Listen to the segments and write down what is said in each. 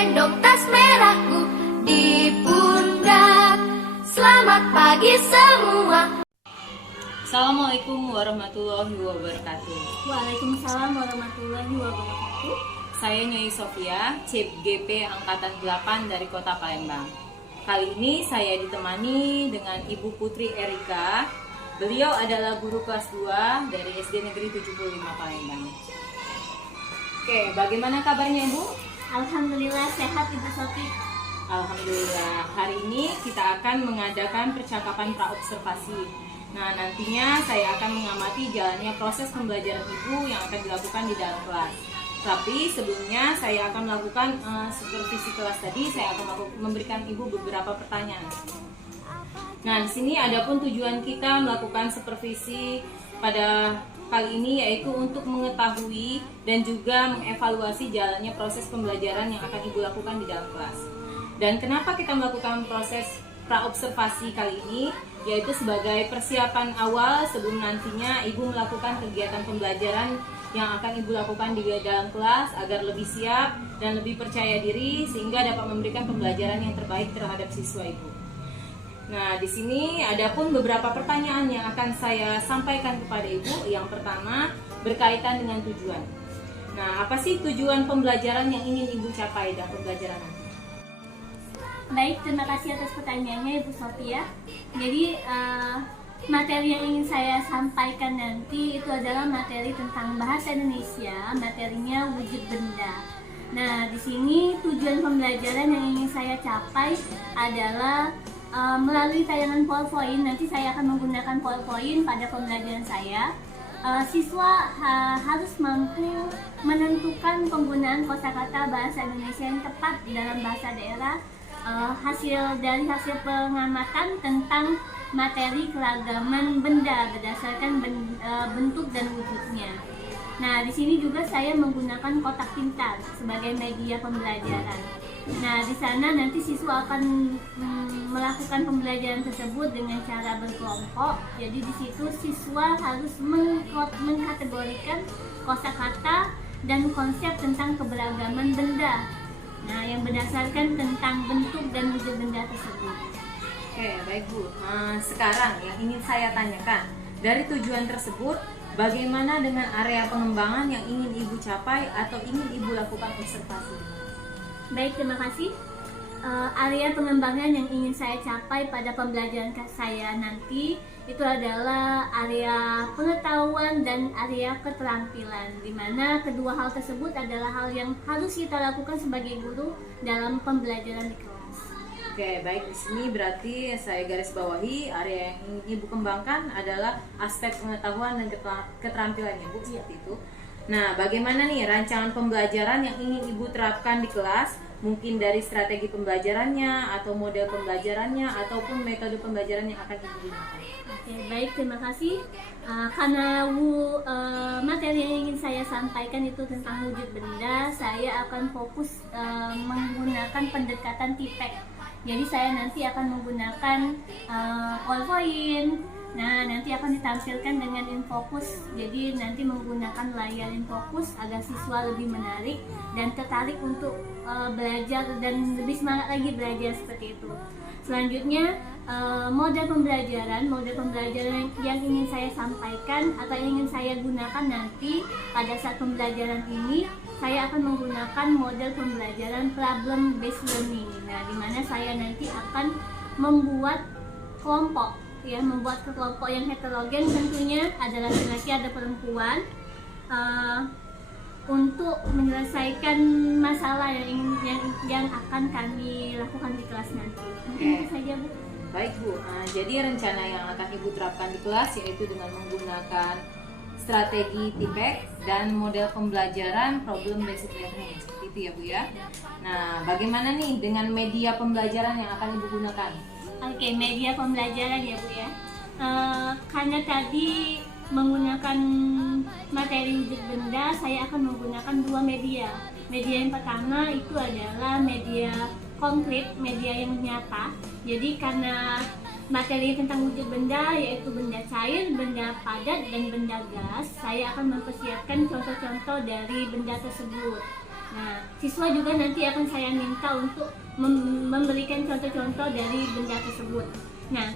gendong tas merahku di pundak. Selamat pagi semua. Assalamualaikum warahmatullahi wabarakatuh. Waalaikumsalam warahmatullahi wabarakatuh. Saya Nyai Sofia, CIP GP Angkatan 8 dari Kota Palembang. Kali ini saya ditemani dengan Ibu Putri Erika. Beliau adalah guru kelas 2 dari SD Negeri 75 Palembang. Oke, bagaimana kabarnya Ibu? Alhamdulillah sehat Ibu Sofi. Alhamdulillah. Hari ini kita akan mengadakan percakapan praobservasi. Nah, nantinya saya akan mengamati jalannya proses pembelajaran Ibu yang akan dilakukan di dalam kelas. Tapi sebelumnya saya akan melakukan supervisi kelas tadi. Saya akan memberikan Ibu beberapa pertanyaan. Nah, di sini adapun tujuan kita melakukan supervisi pada kali ini yaitu untuk mengetahui dan juga mengevaluasi jalannya proses pembelajaran yang akan Ibu lakukan di dalam kelas. Dan kenapa kita melakukan proses praobservasi kali ini? Yaitu sebagai persiapan awal sebelum nantinya Ibu melakukan kegiatan pembelajaran yang akan Ibu lakukan di dalam kelas agar lebih siap dan lebih percaya diri sehingga dapat memberikan pembelajaran yang terbaik terhadap siswa Ibu. Nah, di sini adapun beberapa pertanyaan yang akan saya sampaikan kepada Ibu. Yang pertama berkaitan dengan tujuan. Nah, apa sih tujuan pembelajaran yang ingin Ibu capai dalam pembelajaran nanti? Baik, terima kasih atas pertanyaannya Ibu Sofia. Jadi materi yang ingin saya sampaikan nanti itu adalah materi tentang bahasa Indonesia, materinya wujud benda. Nah, di sini tujuan pembelajaran yang ingin saya capai adalah melalui tayangan PowerPoint. Nanti saya akan menggunakan PowerPoint pada pembelajaran saya. Siswa harus mampu menentukan penggunaan kosakata bahasa Indonesia yang tepat dalam bahasa daerah. Hasil pengamatan tentang materi keragaman benda berdasarkan bentuk dan wujudnya. Nah, di sini juga saya menggunakan kotak pintar sebagai media pembelajaran. Nah, di sana nanti siswa akan melakukan pembelajaran tersebut dengan cara berkelompok. Jadi di situ siswa harus mengkategorikan kosakata dan konsep tentang keberagaman benda. Nah, yang berdasarkan tentang bentuk dan wujud benda tersebut. Oke, baik Bu. Sekarang yang ingin saya tanyakan, dari tujuan tersebut, bagaimana dengan area pengembangan yang ingin Ibu capai atau ingin Ibu lakukan observasi? Baik, terima kasih. Area pengembangan yang ingin saya capai pada pembelajaran saya nanti itu adalah area pengetahuan dan area keterampilan, di mana kedua hal tersebut adalah hal yang harus kita lakukan sebagai guru dalam pembelajaran di kelas. Oke, baik. Di sini berarti saya garis bawahi area yang ingin Ibu kembangkan adalah aspek pengetahuan dan keterampilan Ibu, seperti itu. Nah, bagaimana nih rancangan pembelajaran yang ingin Ibu terapkan di kelas? Mungkin dari strategi pembelajarannya atau model pembelajarannya ataupun metode pembelajaran yang akan Ibu gunakan. Oke, baik, terima kasih. Karena materi yang ingin saya sampaikan itu tentang wujud benda, saya akan fokus menggunakan pendekatan TIPEC. Jadi saya nanti akan menggunakan PowerPoint. Nah, nanti akan ditampilkan dengan infocus. Jadi nanti menggunakan layar infocus agar siswa lebih menarik dan tertarik untuk belajar dan lebih semangat lagi belajar seperti itu. Selanjutnya model pembelajaran yang ingin saya sampaikan atau yang ingin saya gunakan nanti pada saat pembelajaran ini, saya akan menggunakan model pembelajaran problem based learning. Nah, di mana saya nanti akan membuat kelompok, membuat kelompok yang heterogen, tentunya ada laki-laki ada perempuan, untuk menyelesaikan masalah yang akan kami lakukan di kelas nanti. Mungkin itu saja Bu. Baik Bu, jadi rencana yang akan Ibu terapkan di kelas yaitu dengan menggunakan strategi TIPEC dan model pembelajaran problem based learning, seperti itu ya Bu ya. Nah, bagaimana nih dengan media pembelajaran yang akan Ibu gunakan? Oke, media pembelajaran ya Bu ya. Karena tadi menggunakan materi wujud benda, saya akan menggunakan dua media. Media yang pertama itu adalah media konkret, media yang nyata. Jadi karena materi tentang wujud benda yaitu benda cair, benda padat, dan benda gas, saya akan mempersiapkan contoh-contoh dari benda tersebut. Nah, siswa juga nanti akan saya minta untuk memberikan contoh-contoh dari benda tersebut. Nah,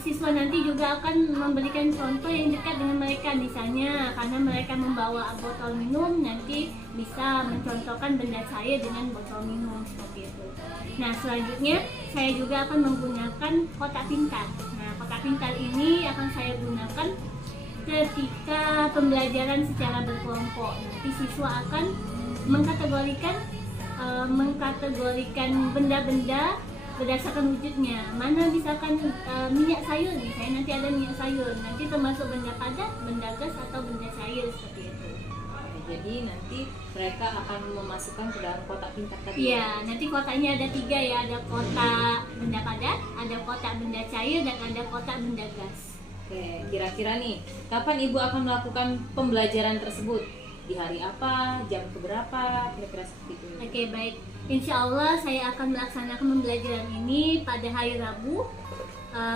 siswa nanti juga akan memberikan contoh yang dekat dengan mereka, misalnya karena mereka membawa botol minum, nanti bisa mencontohkan benda cair dengan botol minum seperti itu. Nah, selanjutnya saya juga akan menggunakan kotak pintar. Nah, kotak pintar ini akan saya gunakan ketika pembelajaran secara berkelompok. Nanti siswa akan mengkategorikan benda-benda berdasarkan wujudnya. Mana misalkan minyak sayur, misalnya nanti ada minyak sayur, nanti termasuk benda padat, benda gas atau benda cair seperti itu. Jadi nanti mereka akan memasukkan ke dalam kotak pintar tadi. Iya, nanti kotaknya ada 3 ya, ada kotak benda padat, ada kotak benda cair, dan ada kotak benda gas. Oke, kira-kira nih, kapan Ibu akan melakukan pembelajaran tersebut? Di hari apa, jam keberapa, kira-kira seperti itu. Oke, baik. Insya Allah saya akan melaksanakan pembelajaran ini pada hari Rabu,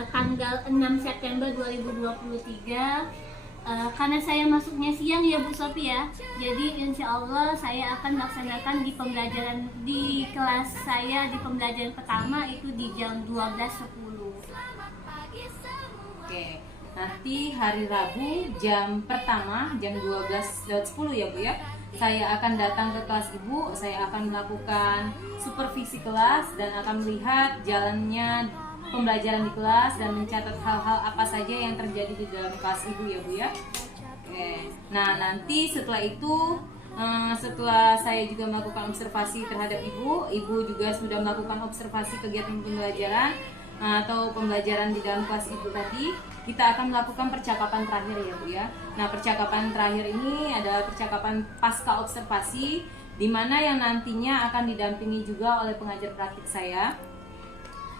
tanggal 6 September 2023. Karena saya masuknya siang ya Bu Sofi ya, jadi insya Allah saya akan melaksanakan di kelas saya di pembelajaran pertama itu di jam 12.10. Oke, nanti hari Rabu jam pertama jam 12.10 ya Bu ya. Saya akan datang ke kelas Ibu, saya akan melakukan supervisi kelas dan akan melihat jalannya pembelajaran di kelas dan mencatat hal-hal apa saja yang terjadi di dalam kelas Ibu ya Bu ya. Oke. Nah, nanti setelah itu setelah saya juga melakukan observasi terhadap Ibu juga sudah melakukan observasi kegiatan pembelajaran atau pembelajaran di dalam kelas Ibu tadi, kita akan melakukan percakapan terakhir ya Bu ya. Nah, percakapan terakhir ini adalah percakapan pasca observasi, di mana yang nantinya akan didampingi juga oleh pengajar praktik saya.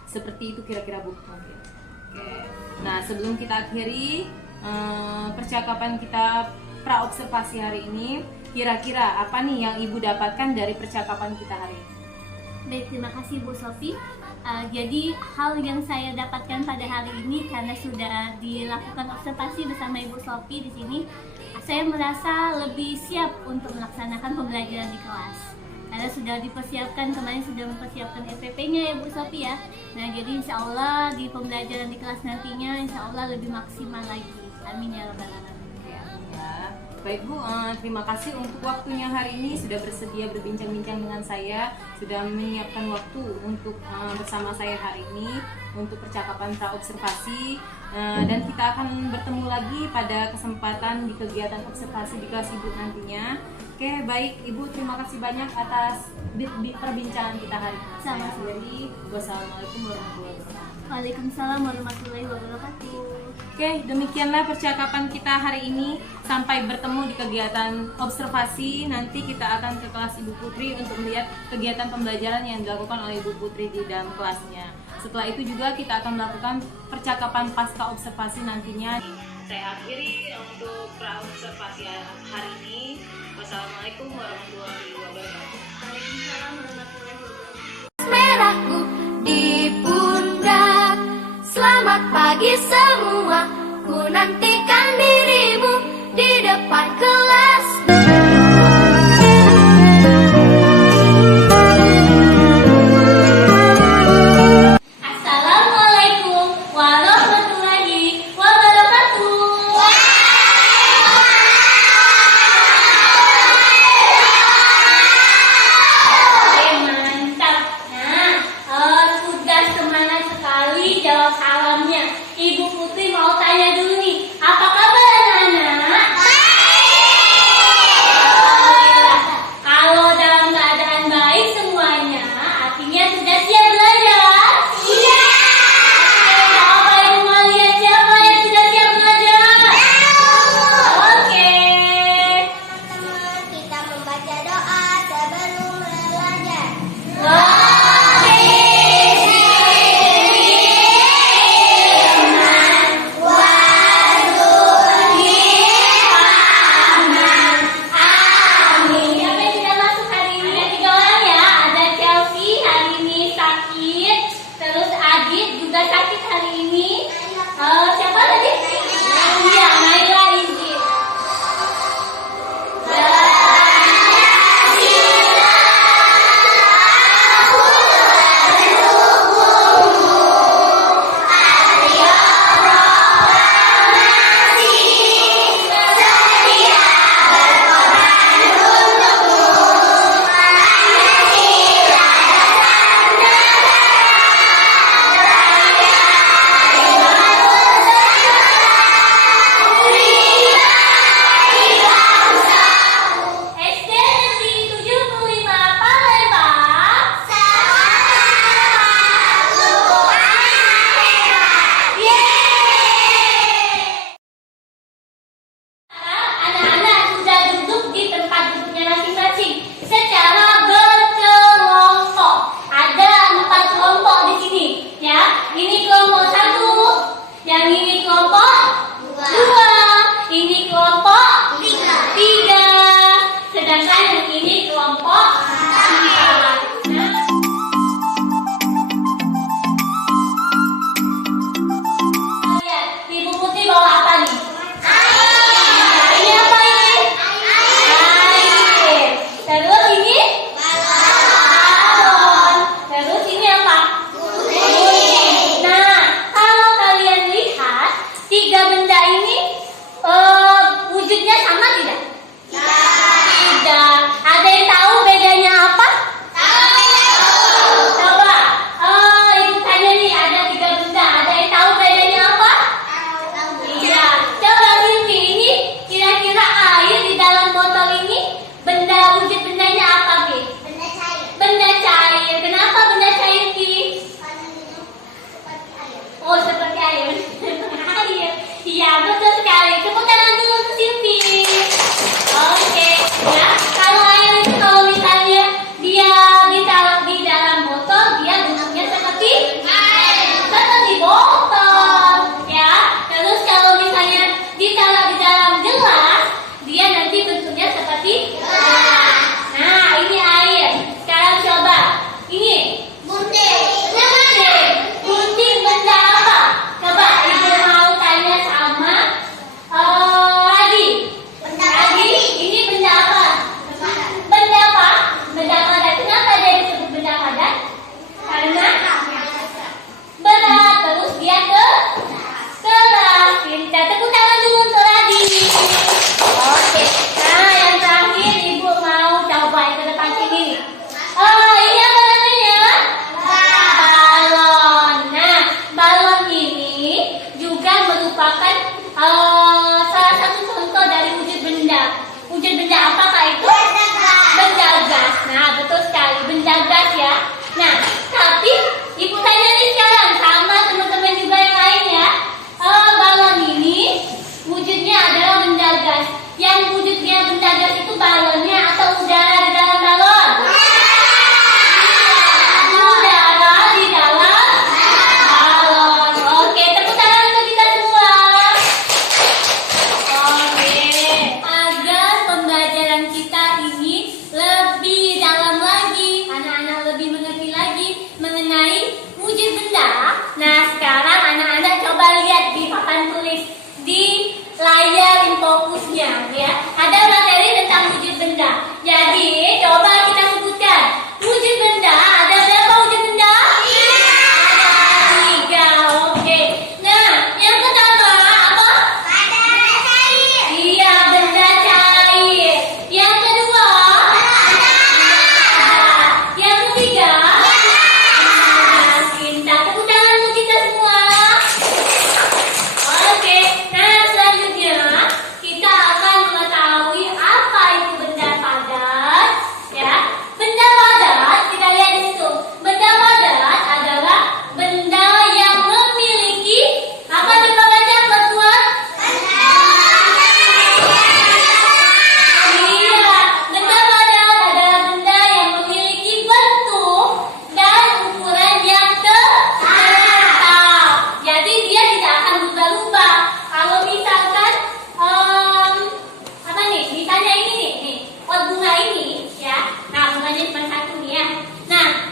Seperti itu kira-kira Bu. Oke. Nah, sebelum kita akhiri percakapan kita pra-observasi hari ini, kira-kira apa nih yang Ibu dapatkan dari percakapan kita hari ini? Baik, terima kasih Bu Sofi. Jadi hal yang saya dapatkan pada hari ini karena sudah dilakukan observasi bersama Ibu Sofi di sini, saya merasa lebih siap untuk melaksanakan pembelajaran di kelas. Karena sudah dipersiapkan, kemarin sudah mempersiapkan SPP-nya ya Bu Sofi ya. Nah, jadi insya Allah di pembelajaran di kelas nantinya insya Allah lebih maksimal lagi. Amin ya rabbal alamin. Ya. Baik Bu, terima kasih untuk waktunya hari ini, sudah bersedia berbincang-bincang dengan saya, sudah menyiapkan waktu untuk bersama saya hari ini untuk percakapan pra-observasi, dan kita akan bertemu lagi pada kesempatan di kegiatan observasi di kelas Ibu nantinya. Oke, baik Ibu, terima kasih banyak atas perbincangan kita hari ini. Saya akhiri. Wassalamualaikum warahmatullahi wabarakatuh. Waalaikumsalam warahmatullahi wabarakatuh. Oke, demikianlah percakapan kita hari ini. Sampai bertemu di kegiatan observasi. Nanti kita akan ke kelas Ibu Putri untuk melihat kegiatan pembelajaran yang dilakukan oleh Ibu Putri di dalam kelasnya. Setelah itu juga kita akan melakukan percakapan pasca observasi nantinya. Saya akhiri untuk pra-observasi hari ini. Wassalamualaikum warahmatullahi wabarakatuh. Waalaikumsalam warahmatullahi wabarakatuh. Merahku di pundak. Selamat pagi semua, ku nantikan dirimu di depan kelas. Assalamualaikum warahmatullahi wabarakatuh. Mantap. Nah, sudah semangat sekali jawab salamnya. Ibu Putri mau tanya dulu nih,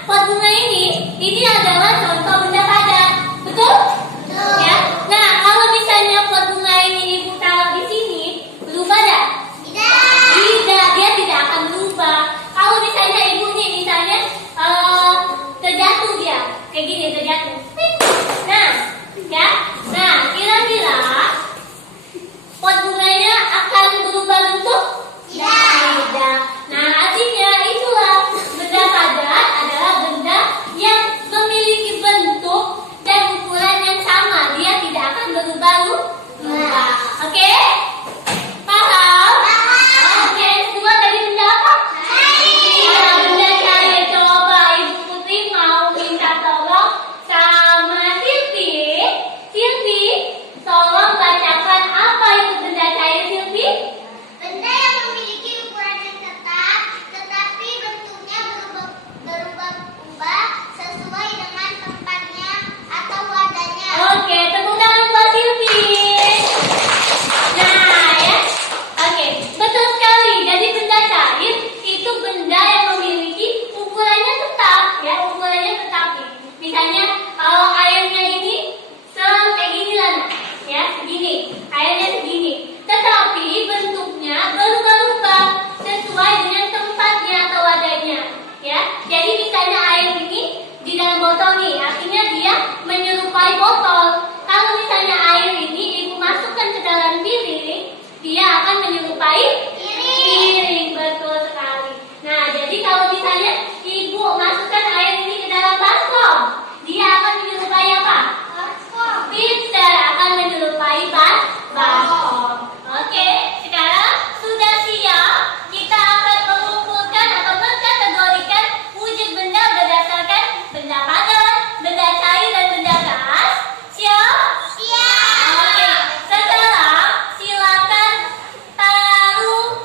pot bunga ini adalah contoh benda padat. Betul? Ya. Nah, kalau misalnya pot bunga ini ibu taruh di sini, berubah tidak? Tidak, dia tidak akan berubah. Kalau misalnya ibu nih, misalnya terjatuh dia, kayak gini terjatuh. Nah, ya. Nah, kira-kira pot bunganya akan berubah bentuk? Tidak. Nah, artinya itulah benda padat adalah benda yang memiliki bentuk dan ukuran yang sama. Dia tidak akan berubah. Oke? Paham? Oke, kedua tadi benda apa? Nah, benda cair. Coba Ibu Putri mau minta tolong sama Silvi. Silvi, tolong bacakan apa itu benda cair, Silvi? Benda yang memiliki ukuran yang tetap, tetapi bentuknya berubah-ubah sesuai dengan tempatnya atau wadahnya. Oke, tepuk tangan buat Silvi. Nah, ya. Oke, betul sekali. Jadi benda cair itu benda yang memiliki ukurannya tetap, ya, ukurannya tetap. Misalnya kalau airnya ini kayak gini lah, ya, segini. Airnya segini. Tetapi bentuknya berubah-ubah sesuai dengan tempatnya atau wadahnya, ya. Jadi misalnya air ini di dalam botol nih, artinya dia menyerupai botol. Kalau misalnya air ini ibu masukkan ke dalam piring, dia akan menyerupai piring. Betul sekali. Nah, jadi kalau misalnya ibu masukkan air ini ke dalam baskom, dia akan menyerupai apa? Pinter, akan menyerupai baskom. Oke, sekarang sudah siap. Kita akan mengumpulkan atau mengkategorikan wujud benda berdasarkan benda padat, benda cair, dan benda gas. Siap? Oke, sekarang silakan taruh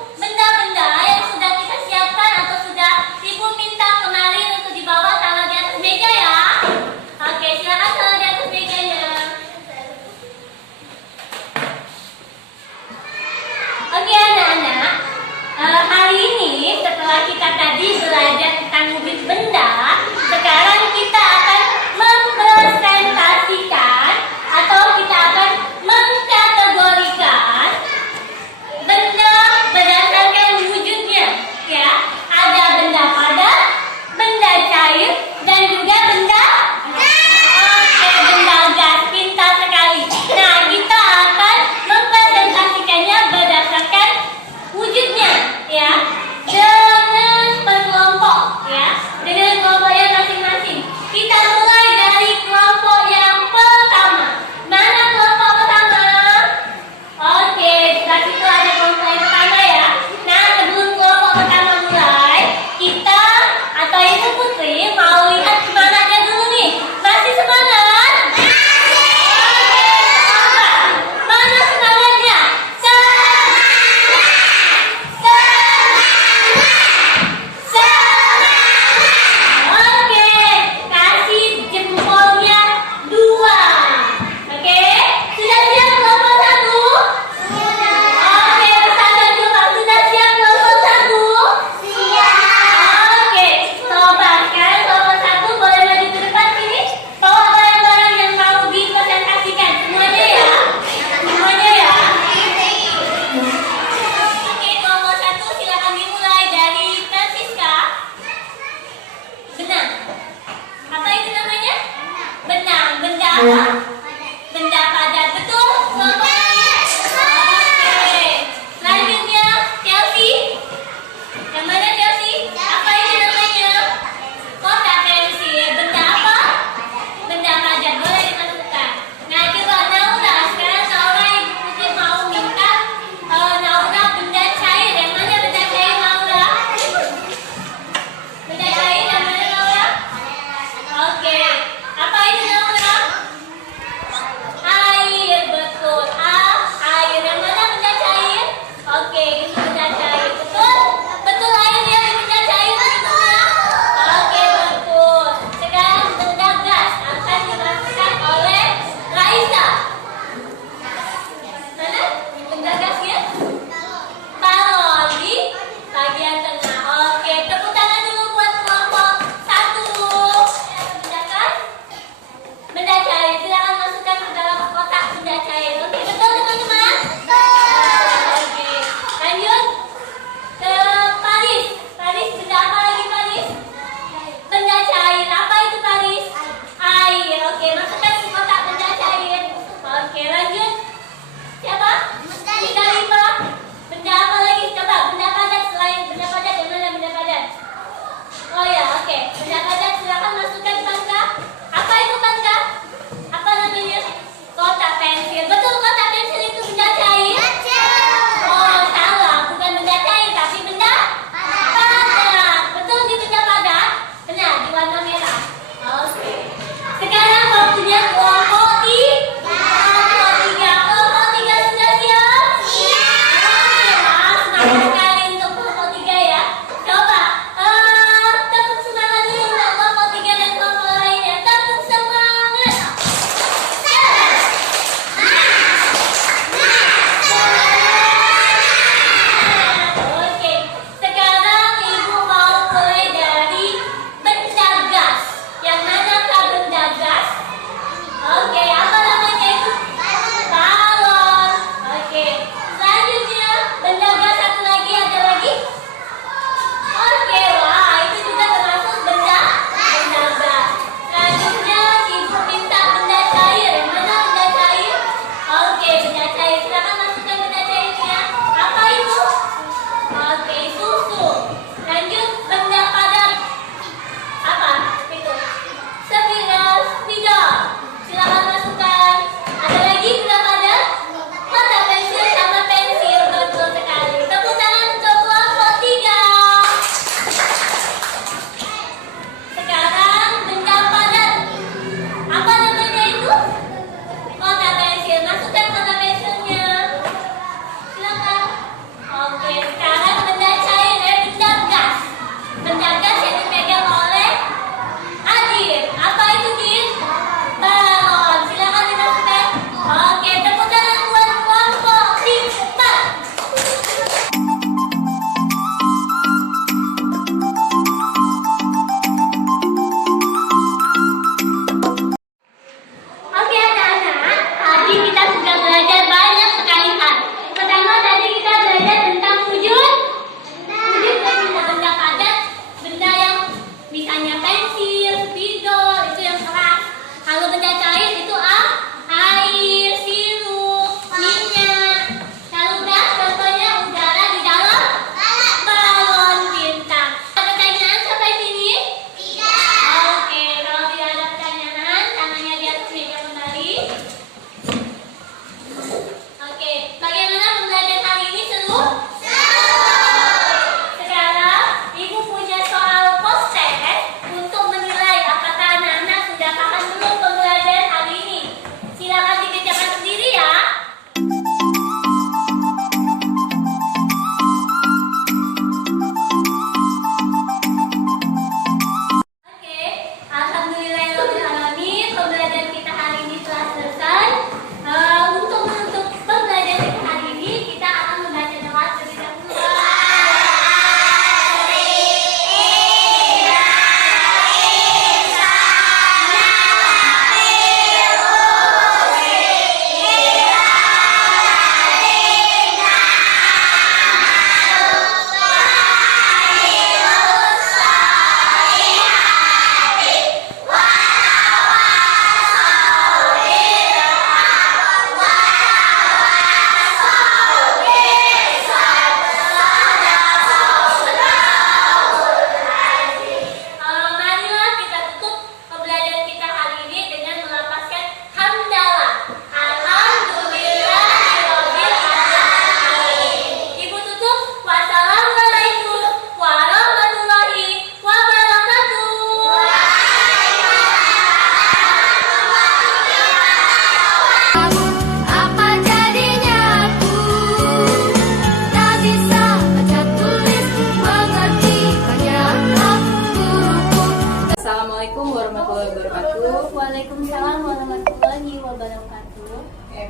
Assalamualaikum warahmatullahi wabarakatuh. Waalaikumsalam warahmatullahi wabarakatuh.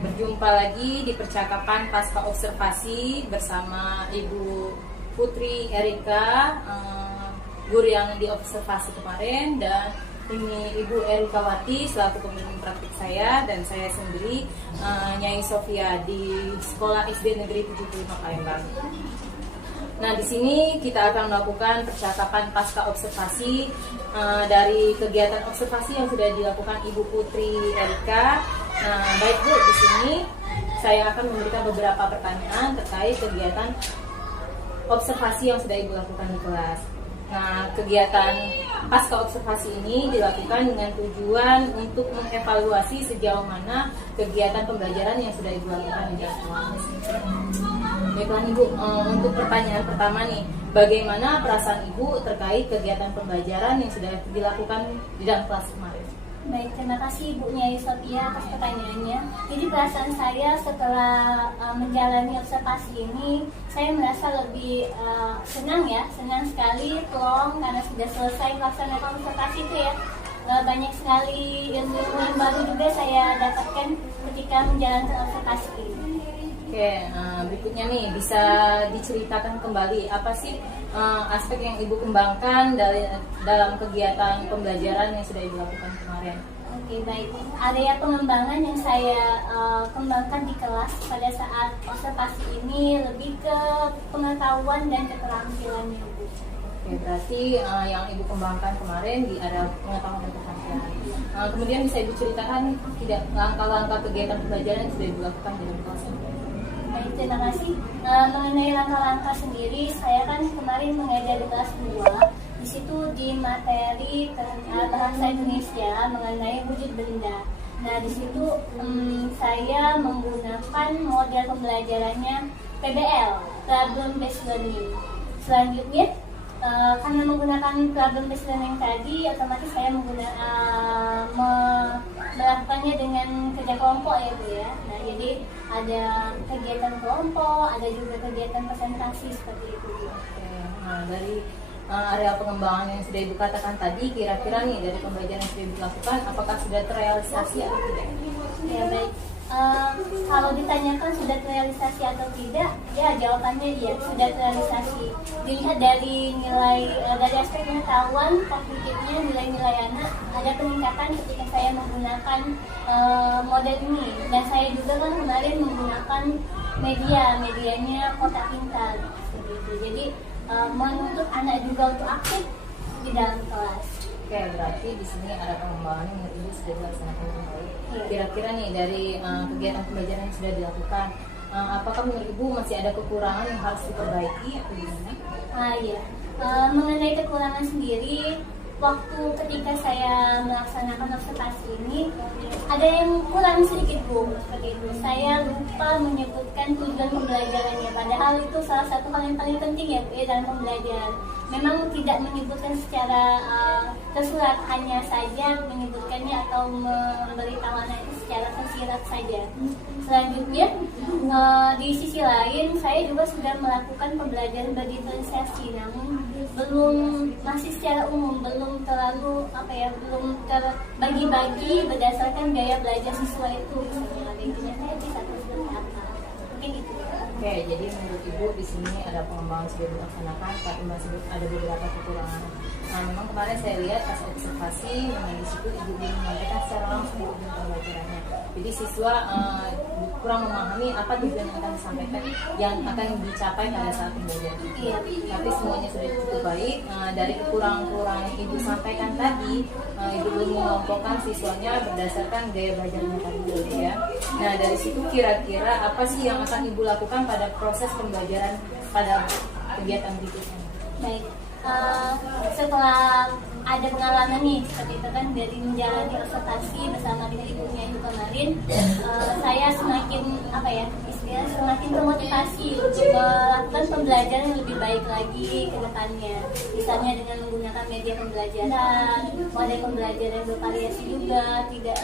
Berjumpa lagi di percakapan pasca observasi bersama Ibu Putri Erika, guru yang diobservasi kemarin, dan ini Ibu Erika Wati selaku pembimbing praktik saya, dan saya sendiri Nyai Sofia di Sekolah SD Negeri 75 Palembang. Nah, di sini kita akan melakukan percakapan pasca observasi dari kegiatan observasi yang sudah dilakukan Ibu Putri Erika. Baik Bu, di sini saya akan memberikan beberapa pertanyaan terkait kegiatan observasi yang sudah Ibu lakukan di kelas. Nah, kegiatan pasca observasi ini dilakukan dengan tujuan untuk mengevaluasi sejauh mana kegiatan pembelajaran yang sudah Ibu lakukan di kelas. Baiklah Ibu, untuk pertanyaan pertama nih, bagaimana perasaan Ibu terkait kegiatan pembelajaran yang sudah dilakukan di dalam kelas kemarin? Baik, terima kasih Bu Nyai Sofia atas pertanyaannya. Jadi perasaan saya setelah menjalani observasi ini, saya merasa lebih senang sekali plong karena sudah selesai melaksanakan observasi itu ya. Banyak sekali ilmu yang baru juga saya dapatkan ketika menjalankan observasi ini. Oke, berikutnya nih, bisa diceritakan kembali apa sih aspek yang Ibu kembangkan dalam kegiatan pembelajaran yang sudah Ibu lakukan kemarin? Oke, baik. Area pengembangan yang saya kembangkan di kelas pada saat observasi ini lebih ke pengetahuan dan keterampilannya, Bu. Oke, berarti yang Ibu kembangkan kemarin di area pengetahuan dan keterampilan. Kemudian bisa Ibu ceritakan tidak langkah-langkah kegiatan pembelajaran yang sudah Ibu lakukan di dalam kelas? Baik, terima kasih. Mengenai langkah-langkah sendiri, saya kan kemarin mengajar di kelas 2. Di situ di materi bahasa Indonesia mengenai wujud benda. Nah, di situ saya menggunakan model pembelajarannya PBL, Problem Based Learning. Selanjutnya, karena menggunakan Problem Based Learning tadi, otomatis saya melakukannya dengan kerja kelompok ya Bu ya. Nah, jadi ada kegiatan kelompok, ada juga kegiatan presentasi seperti itu. Oke, nah dari area pengembangan yang sudah Ibu katakan tadi, kira-kira nih dari pembelajaran yang sudah Ibu lakukan, apakah sudah terrealisasi atau tidak? Ya baik, kalau ditanyakan sudah terrealisasi atau tidak, ya jawabannya iya, sudah terrealisasi. Dilihat dari nilai, dari aspek pengetahuan, kognitifnya, nilai-nilai anak, ada peningkatan ketika saya menggunakan model ini. Dan saya juga kan kemarin menggunakan medianya kotak pintar. Seperti itu. Jadi menuntut anak juga untuk aktif di dalam kelas. Oke, berarti di sini ada pengembangan yang menurut Ibu sudah dilaksanakan dengan baik. Kira-kira nih dari kegiatan pembelajaran yang sudah dilakukan, apakah menurut Ibu masih ada kekurangan yang harus diperbaiki atau gimana? Iya, mengenai kekurangan sendiri, waktu ketika saya melaksanakan observasi ini ada yang kurang sedikit Bu, seperti itu. Saya lupa menyebutkan tujuan pembelajarannya, padahal itu salah satu hal yang paling penting ya Bu dalam pembelajaran. Memang tidak menyebutkan secara tersurat, hanya saja menyebutkannya atau memberitahu anak itu secara tersirat saja. Selanjutnya, di sisi lain saya juga sudah melakukan pembelajaran berdiferensiasi, namun masih secara umum, belum terlalu belum terbagi-bagi berdasarkan gaya belajar siswa itu. Intinya saya bisa terus berkata, mungkin itu. Oke, jadi menurut Ibu di sini ada pengembangan sudah dilaksanakan, tapi masih ada beberapa kekurangan. Nah, memang kemarin saya lihat pas observasi, memang di situ Ibu belum menyampaikan secara langsung tujuan pembelajarannya. Jadi siswa kurang memahami apa tujuan yang akan disampaikan, yang akan dicapai pada saat pembelajaran. Iya. Tapi semuanya sudah cukup baik. Dari kekurangan-kekurangan yang Ibu sampaikan tadi, Ibu belum mengelompokkan siswanya berdasarkan gaya belajarnya tadi ya. Nah, dari situ kira-kira apa sih yang akan Ibu lakukan pada proses pembelajaran pada kegiatan berikutnya? Baik, setelah ada pengalaman nih seperti itu kan dari menjalani observasi bersama dengan ibunya itu kemarin, saya semakin ya semakin termotivasi untuk melakukan pembelajaran yang lebih baik lagi ke depannya. Misalnya dengan menggunakan media pembelajaran, model pembelajaran yang bervariasi juga, tidak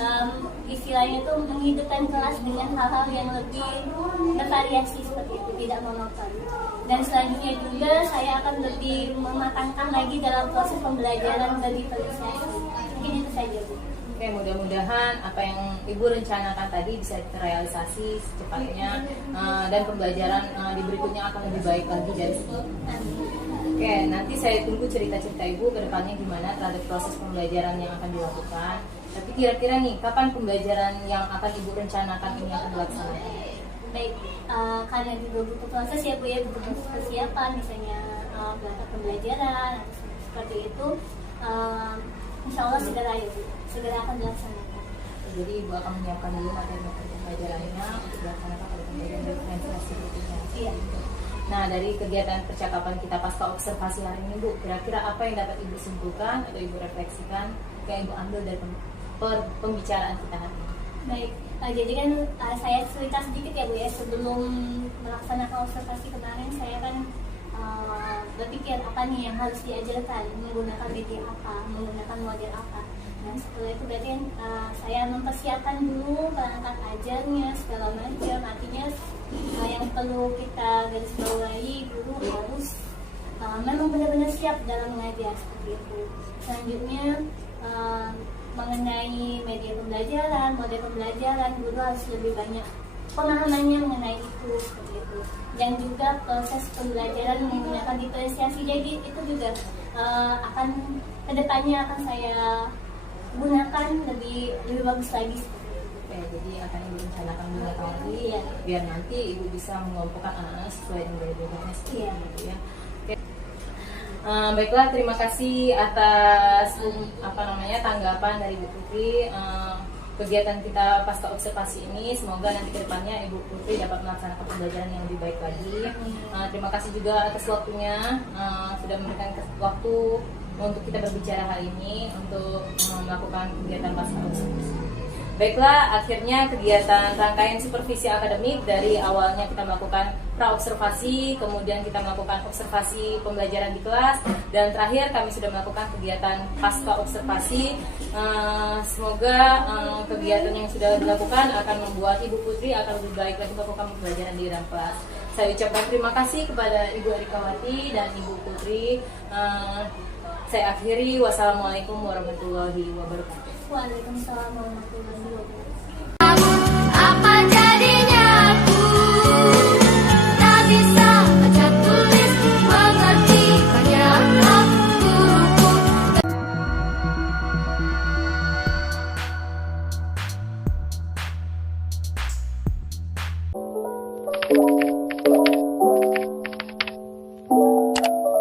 istilahnya itu menghidupkan kelas dengan hal-hal yang lebih bervariasi seperti itu, tidak monoton. Dan selanjutnya juga saya akan lebih mematangkan lagi dalam proses pembelajaran dan diferensiasi. Mungkin itu saja, Bu. Oke, mudah-mudahan apa yang Ibu rencanakan tadi bisa terrealisasi secepatnya, dan pembelajaran di berikutnya akan lebih baik lagi dari sini. Oke, nanti saya tunggu cerita-cerita Ibu ke depannya gimana terhadap proses pembelajaran yang akan dilakukan. Tapi kira-kira nih, kapan pembelajaran yang akan Ibu rencanakan ini akan dilaksanakan? Baik, karena juga butuh proses ya Bu ya, butuh persiapan, misalnya berangkat pembelajaran atau seperti itu. Insya Allah segera ya Bu, segera akan dilaksanakan. Jadi Ibu akan menyiapkan dulu materi-materi pembelajarannya untuk dilaksanakan pada pembelajaran diferensiasi berikutnya. Iya. Nah, dari kegiatan percakapan kita pasca observasi hari ini, Bu, kira-kira apa yang dapat Ibu simpulkan atau Ibu refleksikan yang Ibu ambil dari pembicaraan kita hari ini? Baik, jadi kan saya cerita sedikit ya Bu ya, sebelum melaksanakan observasi kemarin saya kan berpikir apa nih yang harus diajarkan, menggunakan media apa, menggunakan model apa. Nah setelah itu berarti saya mempersiapkan dulu perangkat ajarnya segala macam. Artinya yang perlu kita garis bawahi, guru harus memang benar-benar siap dalam mengajar seperti itu. Selanjutnya mengenai media pembelajaran, model pembelajaran, guru harus lebih banyak pemahamannya mengenai itu seperti itu. Dan juga proses pembelajaran menggunakan diferensiasi, jadi itu juga akan kedepannya akan saya gunakan lebih bagus lagi seperti itu. Oke, jadi akan Ibu rencanakan gunakan lagi Iya. biar nanti Ibu bisa mengelompokkan anak-anak sesuai dengan gaya-gayanya seperti Iya. itu ya. Oke. Baiklah, terima kasih atas tanggapan dari Ibu Putri. Kegiatan kita pasca observasi ini, semoga nanti ke depannya Ibu Putri dapat melaksanakan pembelajaran yang lebih baik lagi. Terima kasih juga atas waktunya, sudah memberikan waktu untuk kita berbicara hari ini untuk melakukan kegiatan pasca observasi. Baiklah, akhirnya kegiatan rangkaian supervisi akademik dari awalnya kita melakukan pra-observasi, kemudian kita melakukan observasi pembelajaran di kelas, dan terakhir kami sudah melakukan kegiatan pasca observasi. Semoga kegiatan yang sudah dilakukan akan membuat Ibu Putri akan lebih baik lagi melakukan pembelajaran di dalam kelas. Saya ucapkan terima kasih kepada Ibu Erikawati dan Ibu Putri. Saya akhiri, wassalamualaikum warahmatullahi wabarakatuh. Waalaikumsalam warahmatullahi wabarakatuh. Apa jadinya?